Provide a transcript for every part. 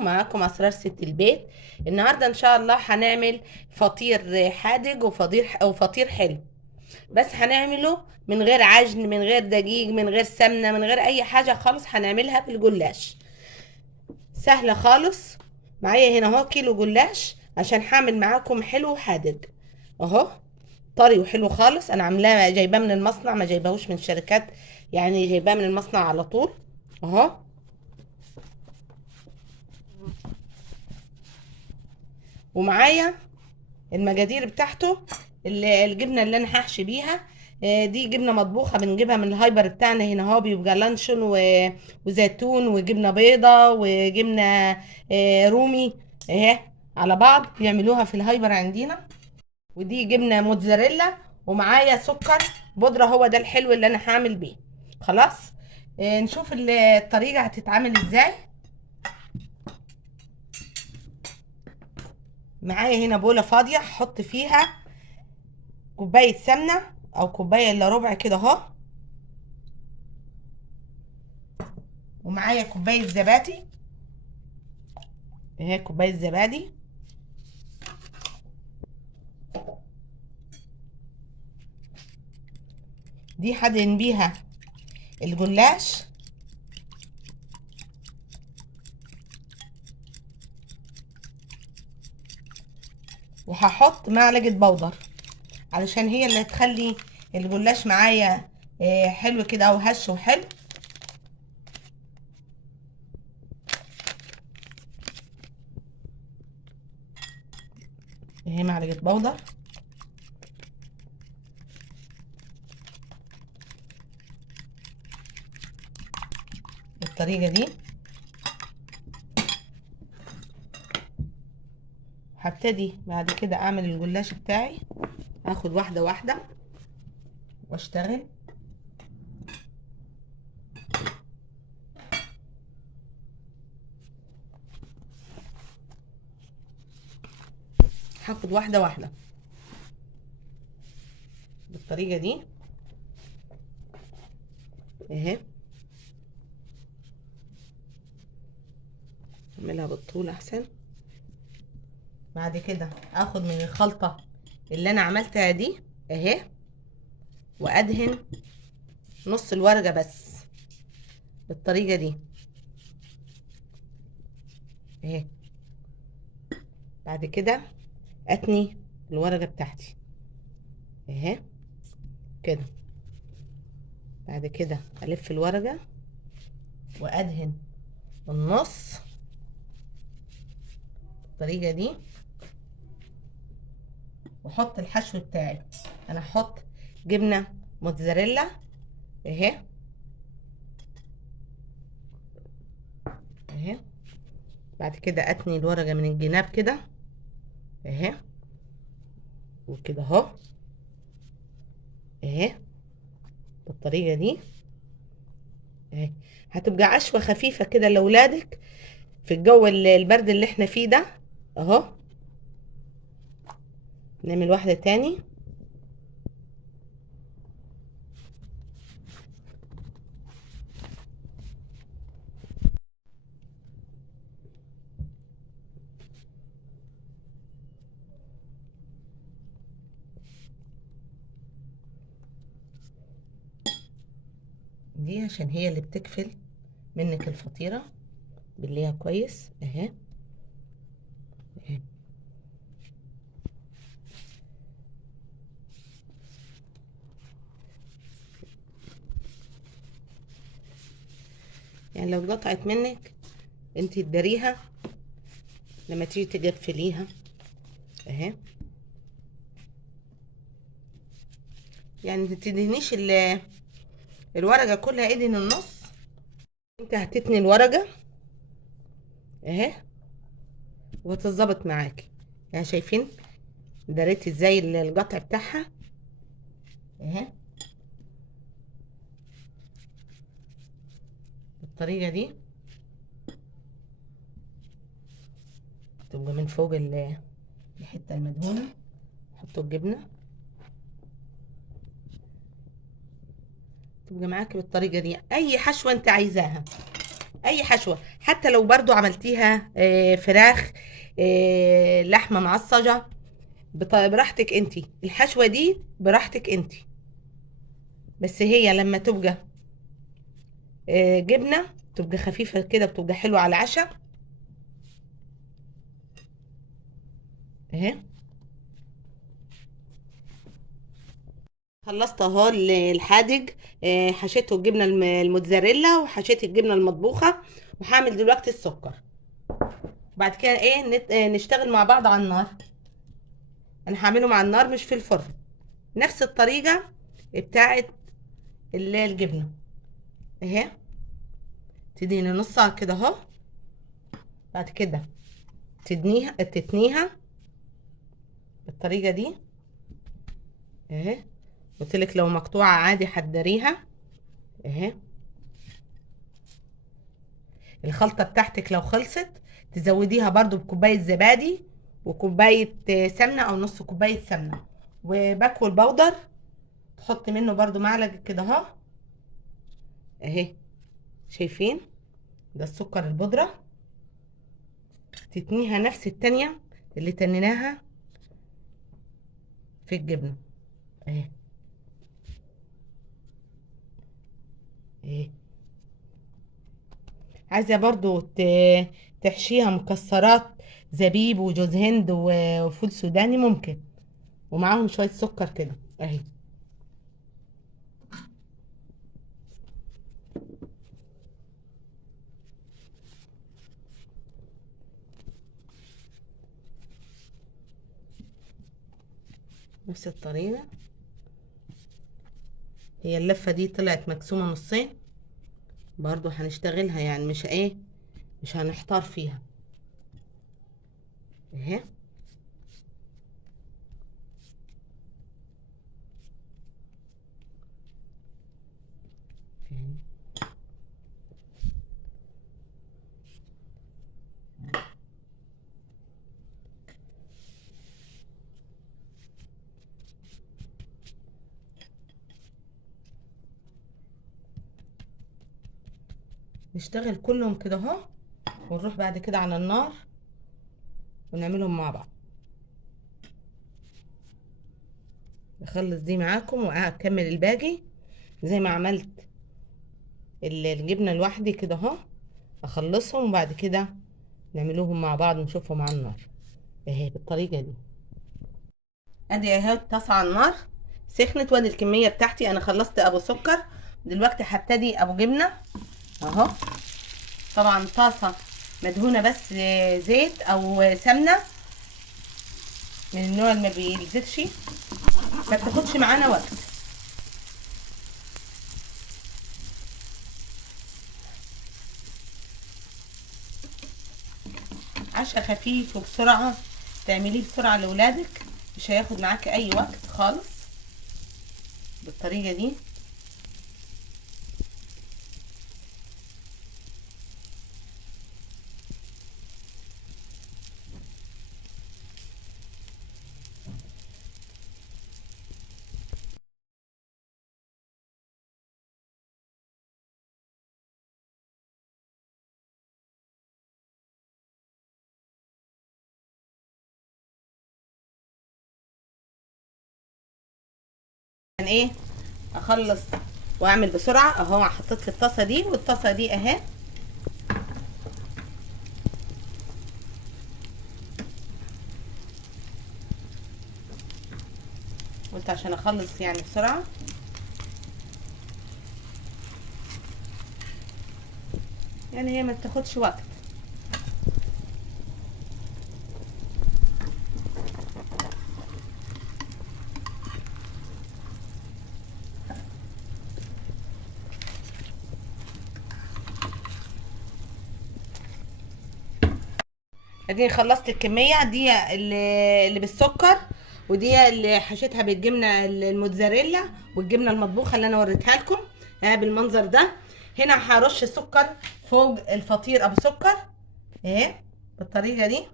معاكم اسرار ست البيت. النهارده ان شاء الله هنعمل فطير حادق وفطير حلو. بس هنعمله من غير عجن، من غير دقيق، من غير سمنه، من غير اي حاجه خالص. هنعملها بالجلاش، سهله خالص. معايا هنا اهو كيلو جلاش عشان هعمل معاكم حلو حادق اهو، طري وحلو خالص. انا عاملاه جايباه من المصنع، ما جايباهوش من شركات، يعني جايباه من المصنع على طول اهو. ومعايا المجادير بتاعته، الجبنه اللي انا هحشي بيها. دي جبنه مطبوخه بنجيبها من الهايبر بتاعنا هنا، هو بيبقى لانشون وزيتون وجبنه بيضه وجبنه رومي اهي على بعض، بيعملوها في الهايبر عندنا. ودي جبنه موتزاريلا، ومعايا سكر بودره، هو ده الحلو اللي انا هعمل بيه. خلاص، نشوف الطريقه هتتعمل ازاي. معايا هنا بوله فاضيه هحط فيها كوبايه سمنه او كوبايه الا ربع كده اهو. ومعايا كوبايه زبادي اهي، كوبايه زبادي. دي هدهن بيها الجلاش. وهحط معلقه بودر علشان هي اللي هتخلي الجلاش معايا حلو كده او هش وحلو. اهي معلقه بودر. بالطريقه دي هبتدي بعد كده اعمل الجلاش بتاعي، اخد واحده واحده واشتغل. هاخد واحده واحده بالطريقه دي اهي. اعملها بالطول احسن. بعد كده اخد من الخلطه اللي انا عملتها دي اهي، وادهن نص الورقه بس بالطريقه دي اهي. بعد كده اتني الورقه بتاعتي اهي كده. بعد كده الف الورقه وادهن النص بالطريقه دي، واحط الحشو بتاعي. انا هحط جبنه موتزاريلا اهي اهي. بعد كده اتني الورقه من الجناب كده اهي، وكده اهو اهي بالطريقه دي اهي. هتبقى عشوه خفيفه كده لاولادك في الجو البرد اللي احنا فيه ده اهو. نعمل واحده تاني. دي عشان هي اللي بتكفل منك الفطيره، بليها كويس اهي اهي. يعني لو اتقطعت منك انت تداريها لما تيجي تقفليها اهي. يعني ما تدهنيش الورقه كلها، ادهن النص. انت هتتني الورقه اهي وهتظبط معاكي. يعني شايفين دريت ازاي القطع بتاعها اهي بالطريقه دي. تبقى من فوق الحته المدهونه. حطوا الجبنه تبقى معاكي بالطريقه دي. اي حشوه انت عايزاها اي حشوه، حتى لو برضو عملتيها فراخ، لحمه معصجه، براحتك انتي، الحشوه دي براحتك انتي. بس هي لما تبقى جبنه، تبقى خفيفه كده، بتبقى حلوه على العشاء اهي. خلصت اهو الحادق، حشيته الجبنه الموتزاريلا، وحشيت الجبنه المطبوخه، وهعمل دلوقتي السكر. بعد كده ايه نشتغل مع بعض على النار. انا هعمله مع النار مش في الفرن، نفس الطريقه بتاعت اللي هي الجبنه اهي. تديني نص ساعه كده اهو، بعد كده تتنيها بالطريقه دي اهي. قلتلك لو مقطوعه عادي هتداريها اهي. الخلطة بتاعتك لو خلصت تزوديها برضو بكوباية زبادي، وكوباية سمنة او نص كوباية سمنة، وباكو البودر تحطي منه برضو معلقة كده اهو اهي. شايفين؟ ده السكر البودرة. تتنيها نفس التانية اللي تنيناها في الجبنة اهي اهي. عايزة برضو تحشيها مكسرات، زبيب وجوز هند وفول سوداني ممكن، ومعاهم شوية سكر كده اهي. نفس الطريقة. هي اللفة دي طلعت مقسومة نصين، برضو هنشتغلها يعني مش ايه، مش هنحتار فيها اهي. نشتغل كلهم كده اهو، ونروح بعد كده على النار ونعملهم مع بعض. اخلص دي معاكم واكمل الباقي زي ما عملت الجبنة لوحدي كده اهو، اخلصهم وبعد كده نعملوهم مع بعض ونشوفهم على النار اهي بالطريقة دي. ادي اهي الطاسة على النار سخنت، وادي الكمية بتاعتي. انا خلصت ابو سكر، دلوقتي هبتدي ابو جبنة اهو. طبعا طاسة مدهونة بس زيت او سمنة من النوع اللي ما بيلزقش، ما بتاخدش معانا وقت. عشا خفيف وبسرعة، تعمليه بسرعة لولادك، مش هياخد معاكي اي وقت خالص بالطريقة دي. يعني ايه اخلص واعمل بسرعة اهو. حطيت في الطاسة دي، والطاسة دي اهي قلت عشان اخلص يعني بسرعة. يعني هي ما بتاخدش وقت. اديني خلصت الكمية دي اللي بالسكر، ودي اللي حشيتها بالجبنة الموتزاريلا والجبنة المطبوخة اللي انا وريتها لكم بالمنظر ده. هنا هرش سكر فوق الفطير ابو سكر اهي بالطريقة دي،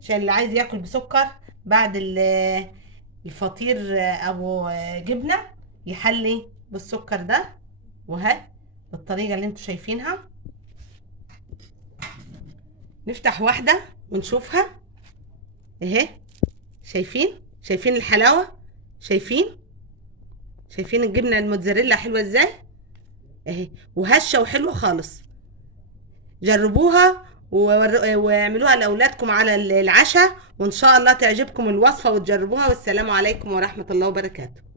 عشان اللي عايز ياكل بسكر بعد الفطير ابو جبنة يحلي بالسكر ده. وهي بالطريقة اللي انتوا شايفينها. نفتح واحدة ونشوفها اهي. شايفين الحلاوة؟ شايفين الجبنة الموتزاريلا حلوة ازاي اهي، وهشة وحلوة خالص. جربوها واعملوها لاولادكم على العشاء، وان شاء الله تعجبكم الوصفة وتجربوها. والسلام عليكم ورحمة الله وبركاته.